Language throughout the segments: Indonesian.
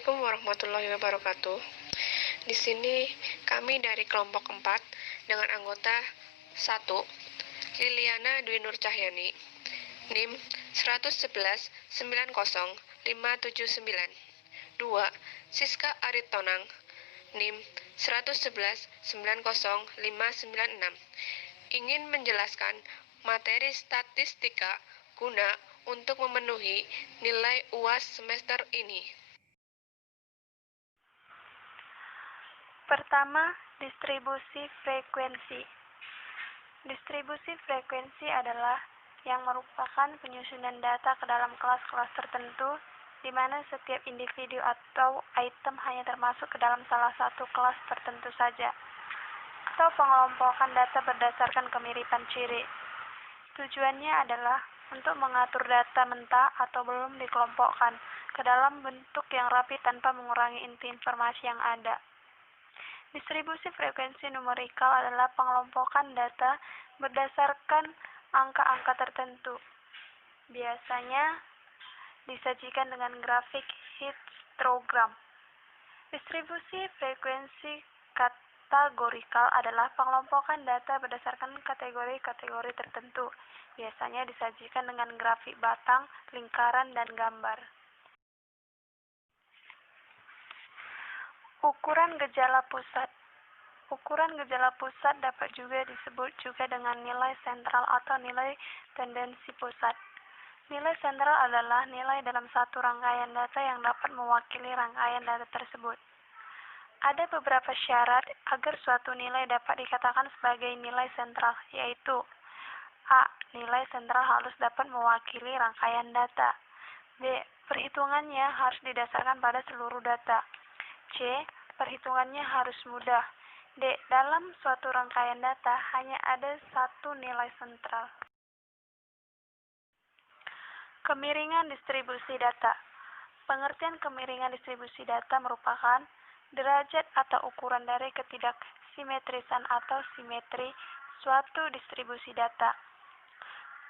Assalamualaikum warahmatullahi wabarakatuh. Di sini kami dari kelompok 4 dengan anggota 1, Liliana Dwi Nur Cahyani, NIM 111 90 579. 2, Siska Aritonang, NIM 111 90 596. Ingin menjelaskan materi statistika guna untuk memenuhi nilai UAS semester ini. Pertama, distribusi frekuensi. Distribusi frekuensi adalah yang merupakan penyusunan data ke dalam kelas-kelas tertentu, di mana setiap individu atau item hanya termasuk ke dalam salah satu kelas tertentu saja, atau pengelompokan data berdasarkan kemiripan ciri. Tujuannya adalah untuk mengatur data mentah atau belum dikelompokkan ke dalam bentuk yang rapi tanpa mengurangi inti informasi yang ada. Distribusi frekuensi numerikal adalah pengelompokan data berdasarkan angka-angka tertentu. Biasanya disajikan dengan grafik histogram. Distribusi frekuensi kategorikal adalah pengelompokan data berdasarkan kategori-kategori tertentu. Biasanya disajikan dengan grafik batang, lingkaran, dan gambar. Ukuran gejala pusat. Ukuran gejala pusat dapat juga disebut juga dengan nilai sentral atau nilai tendensi pusat. Nilai sentral adalah nilai dalam satu rangkaian data yang dapat mewakili rangkaian data tersebut. Ada beberapa syarat agar suatu nilai dapat dikatakan sebagai nilai sentral, yaitu A. Nilai sentral harus dapat mewakili rangkaian data. B. Perhitungannya harus didasarkan pada seluruh data. C. Perhitungannya harus mudah. D. Dalam suatu rangkaian data hanya ada satu nilai sentral. Kemiringan distribusi data. Pengertian kemiringan distribusi data merupakan derajat atau ukuran dari ketidaksimetrisan atau simetri suatu distribusi data.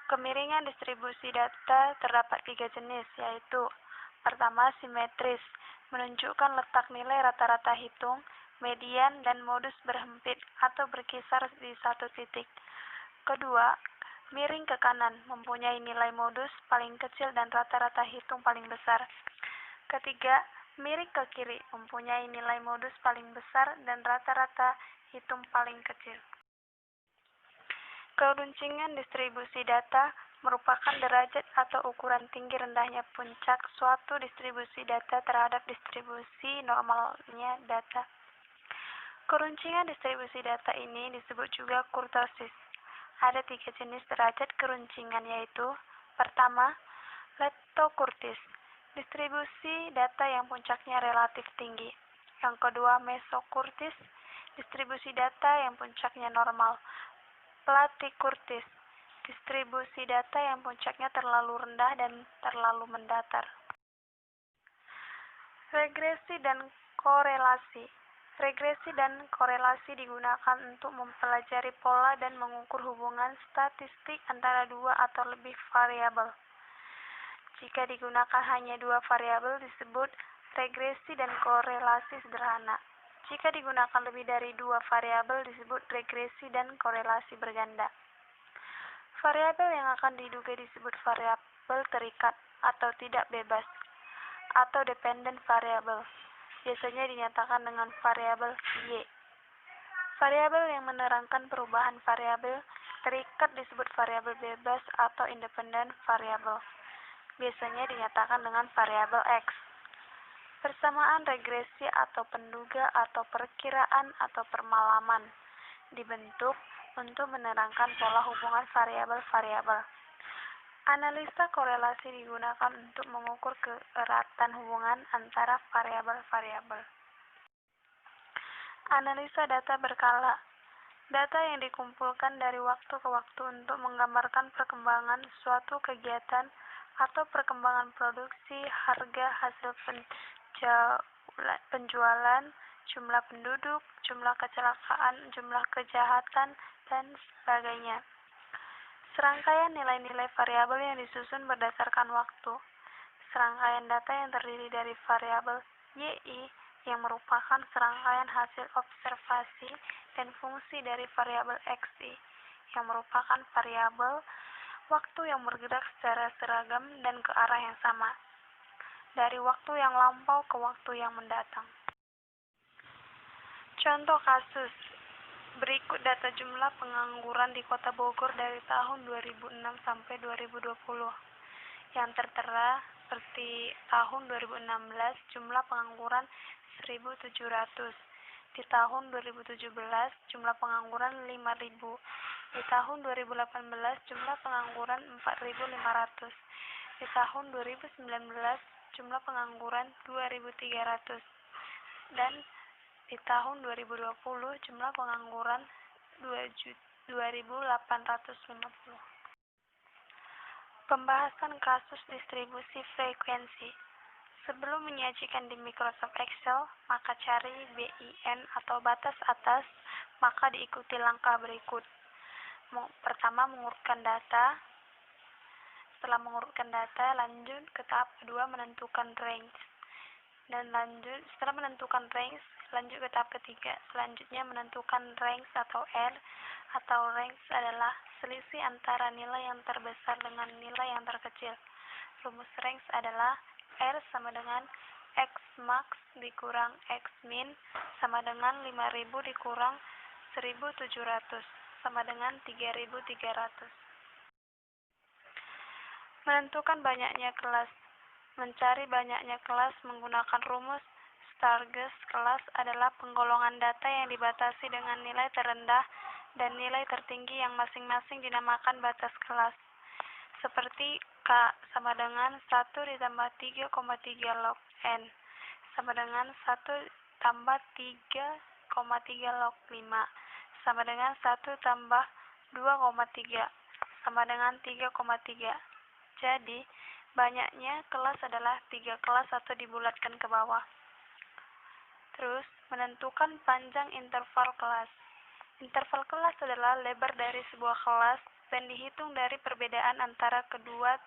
Kemiringan distribusi data terdapat 3 jenis, yaitu pertama, simetris, menunjukkan letak nilai rata-rata hitung, median, dan modus berhempit atau berkisar di satu titik. Kedua, miring ke kanan, mempunyai nilai modus paling kecil dan rata-rata hitung paling besar. Ketiga, miring ke kiri, mempunyai nilai modus paling besar dan rata-rata hitung paling kecil. Keruncingan distribusi data merupakan derajat atau ukuran tinggi rendahnya puncak suatu distribusi data terhadap distribusi normalnya data. Keruncingan distribusi data ini disebut juga kurtosis. Ada 3 jenis derajat keruncingan, yaitu pertama, leptokurtis, distribusi data yang puncaknya relatif tinggi. Yang kedua, mesokurtis, distribusi data yang puncaknya normal. Platikurtis, distribusi data yang puncaknya terlalu rendah dan terlalu mendatar. Regresi dan korelasi. Regresi dan korelasi digunakan untuk mempelajari pola dan mengukur hubungan statistik antara 2 atau lebih variabel. Jika digunakan hanya 2 variabel disebut regresi dan korelasi sederhana. Jika digunakan lebih dari 2 variabel disebut regresi dan korelasi berganda. Variabel yang akan diduga disebut variabel terikat atau tidak bebas atau dependent variable. Biasanya dinyatakan dengan variabel Y. Variabel yang menerangkan perubahan variabel terikat disebut variabel bebas atau independent variable. Biasanya dinyatakan dengan variabel X. Persamaan regresi atau penduga atau perkiraan atau permalaman dibentuk untuk menerangkan pola hubungan variabel-variabel. Analisa korelasi digunakan untuk mengukur keeratan hubungan antara variabel-variabel. Analisa data berkala. Data yang dikumpulkan dari waktu ke waktu untuk menggambarkan perkembangan suatu kegiatan atau perkembangan produksi, harga, hasil penjualan, jumlah penduduk, jumlah kecelakaan, jumlah kejahatan, dan sebagainya. Serangkaian nilai-nilai variabel yang disusun berdasarkan waktu. Serangkaian data yang terdiri dari variabel YI yang merupakan serangkaian hasil observasi dan fungsi dari variabel XI yang merupakan variabel waktu yang bergerak secara seragam dan ke arah yang sama, dari waktu yang lampau ke waktu yang mendatang. Contoh kasus, berikut data jumlah pengangguran di Kota Bogor dari tahun 2006 sampai 2020. Yang tertera seperti tahun 2016 jumlah pengangguran 1.700, di tahun 2017 jumlah pengangguran 5.000, di tahun 2018 jumlah pengangguran 4.500, di tahun 2019 jumlah pengangguran 2.300, dan di tahun 2020 jumlah pengangguran 2.850. Pembahasan kasus distribusi frekuensi. Sebelum menyajikan di Microsoft Excel, maka cari BIN atau batas atas, maka diikuti langkah berikut. Pertama, mengurutkan data. Setelah mengurutkan data, lanjut ke tahap kedua, menentukan range. Dan setelah menentukan range, lanjut ke tahap ketiga. Selanjutnya menentukan range atau R, atau range adalah selisih antara nilai yang terbesar dengan nilai yang terkecil. Rumus range adalah R sama dengan X max dikurang X min sama dengan 5.000 dikurang 1.700 sama dengan 3.300. Menentukan banyaknya kelas. Mencari banyaknya kelas menggunakan rumus Stargess. Kelas adalah penggolongan data yang dibatasi dengan nilai terendah dan nilai tertinggi yang masing-masing dinamakan batas kelas. Seperti K sama dengan 1 ditambah 3,3 log N sama dengan 1 tambah 3,3 log 5 sama dengan 1 tambah 2,3 sama dengan 3,3. Jadi, banyaknya kelas adalah 3 kelas atau dibulatkan ke bawah. Terus, menentukan panjang interval kelas. Interval kelas adalah lebar dari sebuah kelas dan dihitung dari perbedaan antara kedua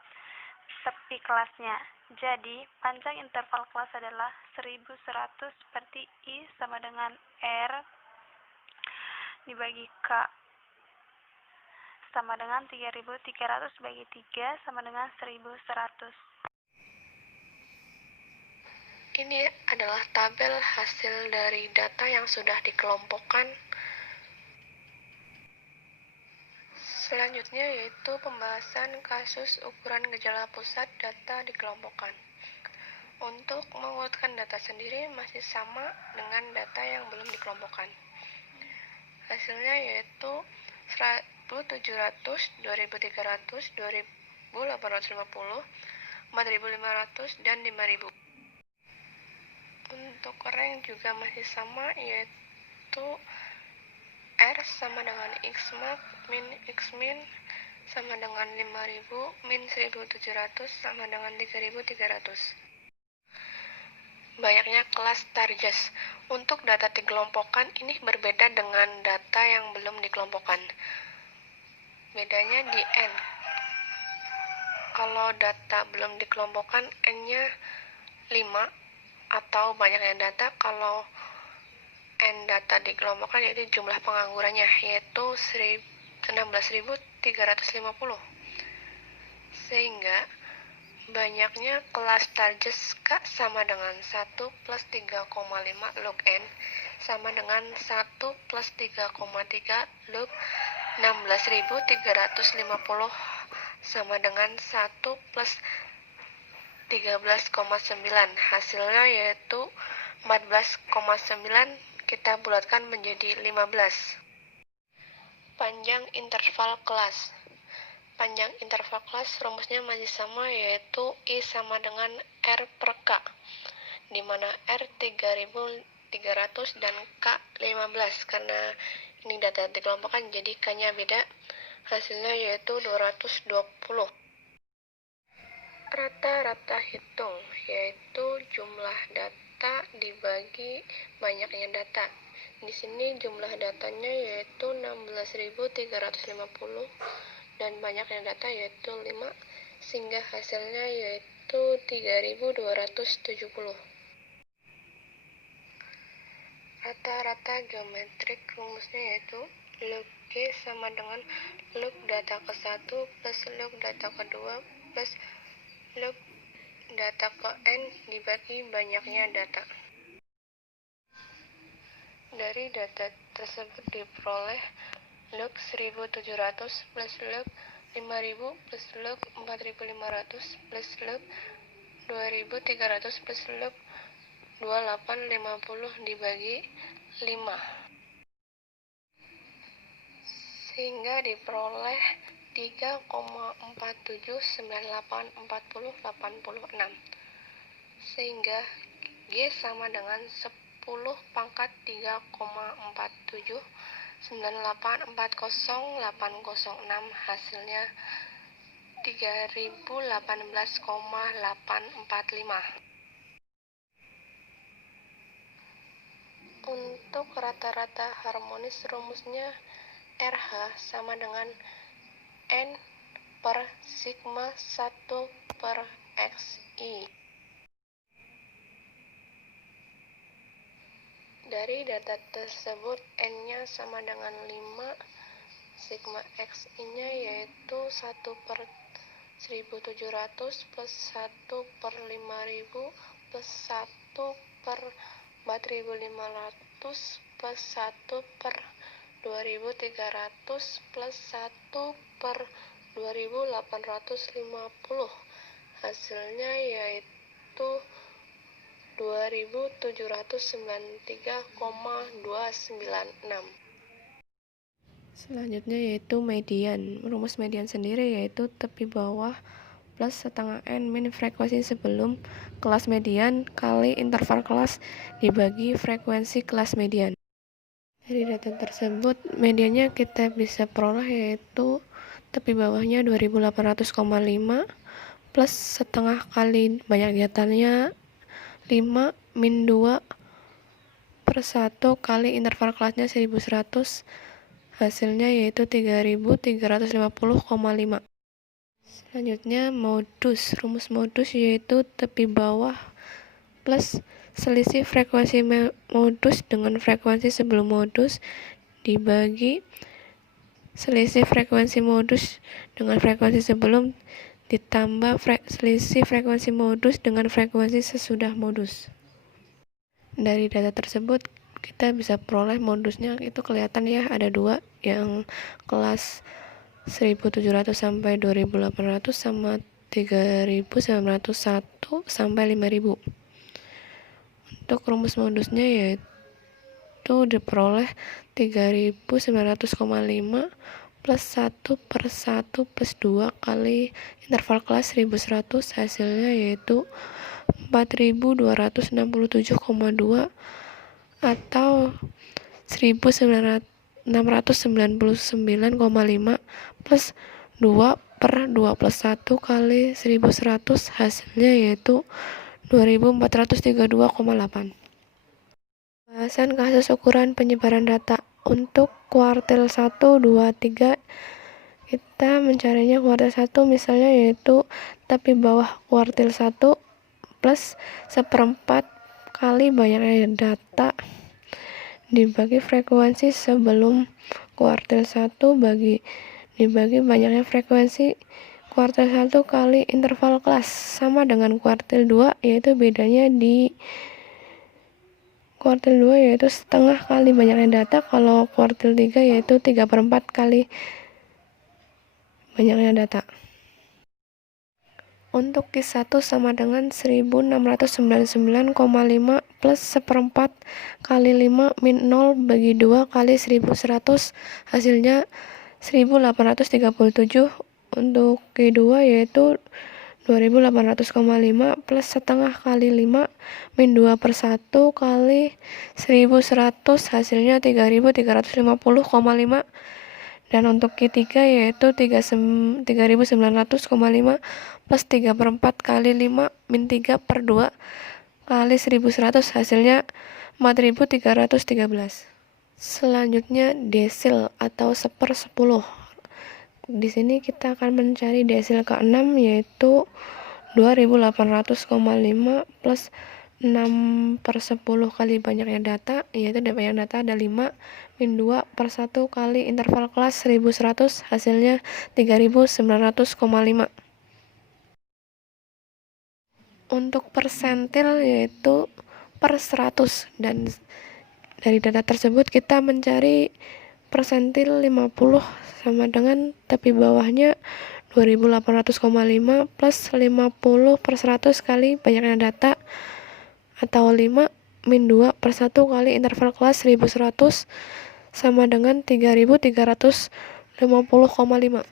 tepi kelasnya. Jadi, panjang interval kelas adalah 1.100 seperti I sama dengan R dibagi K sama dengan 3.300 bagi 3 sama dengan 1.100. Ini adalah tabel hasil dari data yang sudah dikelompokkan. Selanjutnya yaitu pembahasan kasus ukuran gejala pusat data dikelompokkan. Untuk mengurutkan data sendiri masih sama dengan data yang belum dikelompokkan. Hasilnya yaitu 1.700, 2.300, 2.850, 4.500, dan 5.000. Untuk rank juga masih sama, yaitu R sama dengan X max min X min sama dengan 5.000 min 1.700 sama dengan 3.300. Banyaknya kelas Stargess. Untuk data dikelompokkan ini berbeda dengan data yang belum dikelompokkan. Bedanya di N. Kalau data belum dikelompokkan, N-nya 5 atau banyaknya data. Kalau N data dikelompokkan yaitu jumlah penganggurannya, yaitu 16.350. Sehingga banyaknya kelas Stargess K sama dengan 1 plus 3,5 log N sama dengan 1 plus 3,3 log 16.350 sama dengan 1 plus 13,9. Hasilnya yaitu 14,9 kita bulatkan menjadi 15. Panjang interval kelas. Panjang interval kelas rumusnya masih sama, yaitu I sama dengan R per K, di mana R 3.300 dan K 15. Karena ini data dikelompokkan jadi K-nya beda. Hasilnya yaitu 220. Rata-rata hitung, yaitu jumlah data dibagi banyaknya data. Di sini jumlah datanya yaitu 16.350 dan banyaknya data yaitu 5, sehingga hasilnya yaitu 3.270. Rata-rata geometrik rumusnya yaitu log G sama dengan log data ke-1 plus log data ke-2 plus log data ke N dibagi banyaknya data. Dari data tersebut diperoleh log 1700 plus log 5000 plus log 4500 plus log 2300 plus log 2850 dibagi 5, sehingga diperoleh 3,47984086, sehingga G sama dengan 10 pangkat 3,4798408006, hasilnya 3018,845. Untuk rata-rata harmonis rumusnya RH sama dengan N per sigma 1 per XI. Dari data tersebut N-nya sama dengan 5, sigma XI-nya yaitu 1 per 1700 plus 1 per 5000 plus 1 per 4500 plus 1 per 2300 plus 1 per 2850, hasilnya yaitu 2793,296. Selanjutnya yaitu median. Rumus median sendiri yaitu tepi bawah plus setengah N min frekuensi sebelum kelas median kali interval kelas dibagi frekuensi kelas median. Dari data tersebut mediannya kita bisa peroleh yaitu tepi bawahnya 2800,5 plus setengah kali banyak datanya 5 min 2 per 1 kali interval kelasnya 1100, hasilnya yaitu 3350,5. Selanjutnya modus. Rumus modus yaitu tepi bawah plus selisih frekuensi modus dengan frekuensi sebelum modus dibagi selisih frekuensi modus dengan frekuensi sebelum ditambah selisih frekuensi modus dengan frekuensi sesudah modus. Dari data tersebut kita bisa peroleh modusnya, itu kelihatan ya, ada dua, yang kelas 1700 sampai 2800 sama 3901 sampai 5000. Untuk rumus modusnya yaitu diperoleh 3900,5 plus 1 per 1 plus 2 kali interval kelas 1100, hasilnya yaitu 4267,2 atau 1699,5 plus 2 per 2 plus 1 kali 1100, hasilnya yaitu 2432,8. Bahasan kasus ukuran penyebaran data. Untuk kuartil 1, 2, 3 kita mencarinya kuartil 1 misalnya yaitu tepi bawah kuartil 1 plus seperempat kali banyaknya data dibagi frekuensi sebelum kuartil 1 dibagi banyaknya frekuensi kuartil 1 kali interval kelas, sama dengan kuartil 2, yaitu bedanya di kuartil 2 yaitu setengah kali banyaknya data, kalau kuartil 3 yaitu 3/4 kali banyaknya data. Untuk Q1 sama dengan 1699,5 plus seperempat kali 5 min 0 bagi 2 kali 1100, hasilnya 1837. Untuk Q2 yaitu 2800,5 plus setengah kali 5 min 2 per 1 kali 1100, hasilnya 3350,5. Dan untuk Q3 yaitu 3900,5 plus 3/4 kali 5 min 3 per 2 kali 1100, hasilnya 4313. Selanjutnya desil atau 1/10. Di sini kita akan mencari desil ke-6 yaitu 2800,5 plus 6/10 kali banyaknya data, yaitu banyak data ada 5, min 2/1 kali interval kelas 1100, hasilnya 3900,5. Untuk persentil yaitu per 100, dan dari data tersebut kita mencari persentil 50 sama dengan tepi bawahnya 2800,5 plus 50/100 kali banyaknya data atau 5 min 2/1 kali interval kelas 1100 sama dengan 3350,5.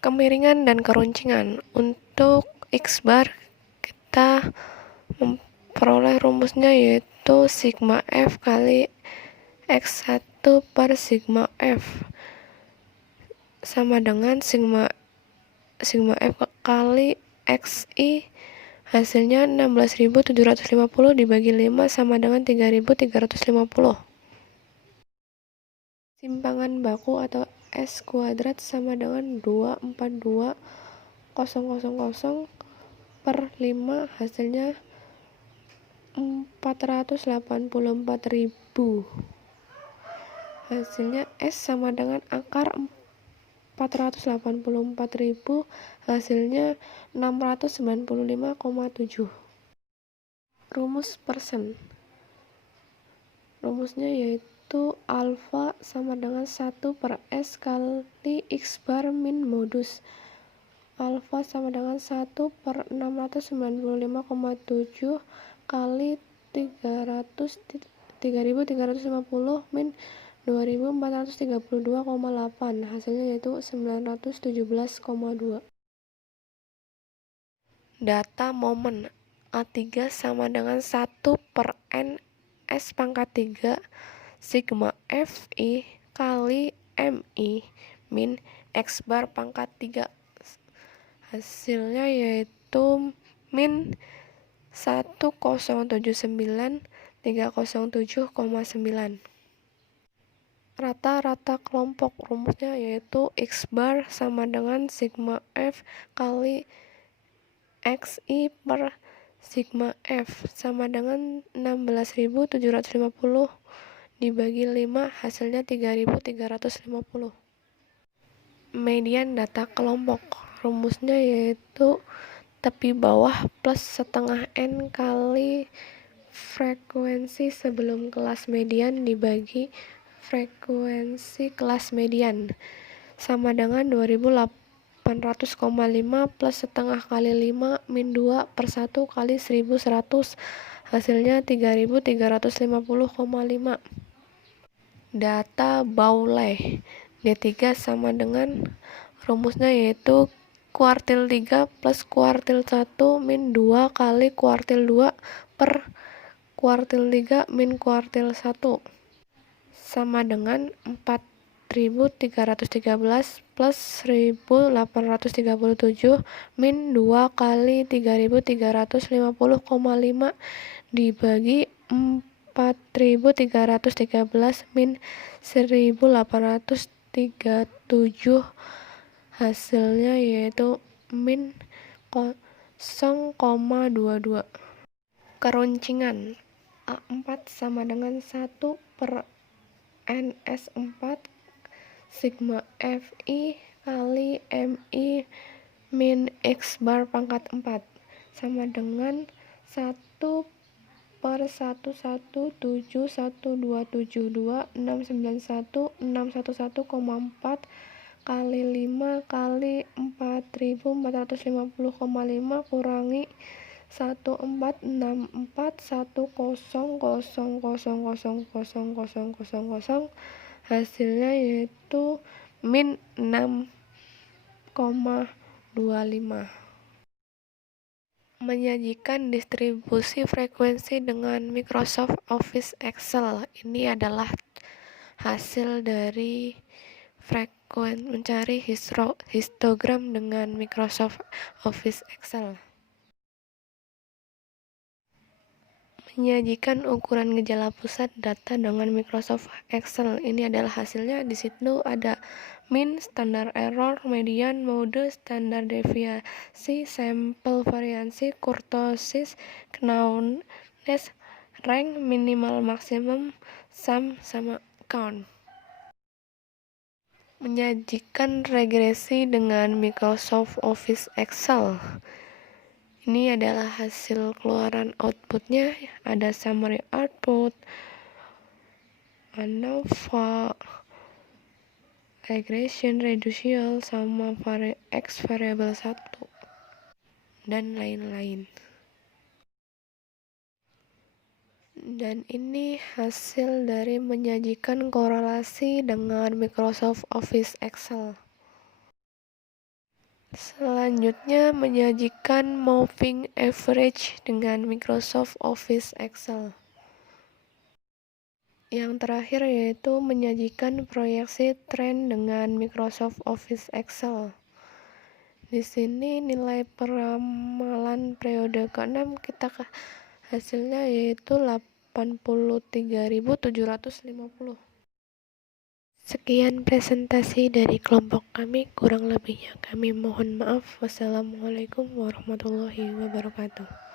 Kemiringan dan keruncingan. Untuk X bar kita memperoleh rumusnya yaitu sigma F kali X1 per sigma F sama dengan sigma F kali XI, hasilnya 16.750 dibagi 5 sama dengan 3.350. Simpangan baku atau S kuadrat sama dengan 242.000 per 5, hasilnya 484.000. Hasilnya S sama dengan akar 484.000, hasilnya 695,7. Rumus persen. Rumusnya yaitu alfa sama dengan 1 per S kali X bar min modus. Alfa sama dengan 1 per 695,7 kali 3.350 min 2.432,8, hasilnya yaitu 917,2. Data momen A3 sama dengan 1 per N S pangkat 3 sigma FI kali MI min X bar pangkat 3, hasilnya yaitu min 1079.307,9. Rata-rata kelompok. Rumusnya yaitu X bar sama dengan sigma F kali XI per sigma F sama dengan 16.750 dibagi 5, hasilnya 3.350. Median data kelompok. Rumusnya yaitu tepi bawah plus setengah N kali frekuensi sebelum kelas median dibagi frekuensi kelas median sama dengan 2800,5 plus setengah kali 5 min 2/1 kali 1100, hasilnya 3350,5. Data Boole D3 sama dengan rumusnya yaitu kuartil 3 plus kuartil 1 min 2 kali kuartil 2 per kuartil 3 min kuartil 1 sama dengan 4.313 plus 1.837 min 2 kali 3.350,5 dibagi 4.313 min 1.837, hasilnya yaitu min 0,22. Keruncingan. A4 sama dengan 1 per NS4 sigma FI kali MI min X bar pangkat 4 sama dengan 1 per 1171272691611,4 kali 5 kali 4450,5 kurangi 146410000000, hasilnya yaitu min 6,25. Menyajikan distribusi frekuensi dengan Microsoft Office Excel. Ini adalah hasil dari mencari histogram dengan Microsoft Office Excel. menyajikan ukuran gejala pusat data dengan Microsoft Excel. Ini adalah hasilnya. Di situ ada mean, standar error, median, mode, standar deviasi, sampel variansi, kurtosis, knowness, rank, minimal maksimum, sum, sama count. Menyajikan regresi dengan Microsoft Office Excel. Ini adalah hasil keluaran outputnya, ada summary output, ANOVA, regression, reducial, sama X variabel 1, dan lain-lain. Dan ini hasil dari menyajikan korelasi dengan Microsoft Office Excel. Selanjutnya menyajikan moving average dengan Microsoft Office Excel. Yang terakhir yaitu menyajikan proyeksi tren dengan Microsoft Office Excel. Di sini nilai peramalan periode ke-6 kita hasilnya yaitu 83.750. Sekian presentasi dari kelompok kami, kurang lebihnya kami mohon maaf. Wassalamualaikum warahmatullahi wabarakatuh.